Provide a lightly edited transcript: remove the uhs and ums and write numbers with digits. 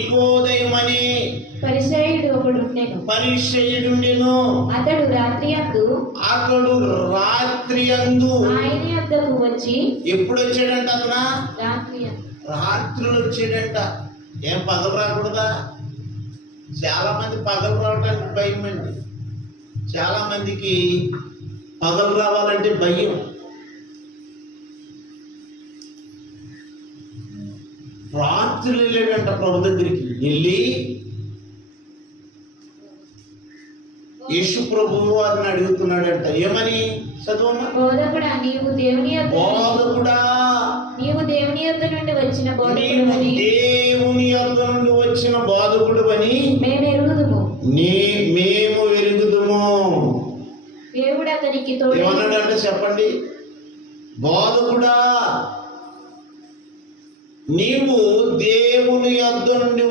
నికోదేమని పరిసయ్యుడు పరిసయ్యుడుండెను. అతడు రాత్రియందు ఆయన యొద్దకు వచ్చి. ఎప్పుడు వచ్చాడంట అతను? రాత్రులు వచ్చాడంట. ఏం పగలు రాకూడదా? చాలా మంది పగలు రావడానికి భయం అండి. చాలా మందికి పగలు రావాలంటే భయం. రాత్రులు వెళ్ళాడంట ప్రభు దగ్గరికి. వెళ్ళి యేసు ప్రభువు వారిని అడుగుతున్నాడంట. ఏమని? చదువమ్మా. బోధకుడా, నీవు దేవుని యొద్ద నుండి వచ్చిన బోధకుడు అని మేము ఎరుగుదుము. దేవుడు అతనికి ఏమన్నాడంటే చెప్పండి. బోధకుడా, నీవు దేవుని యొద్ద నుండి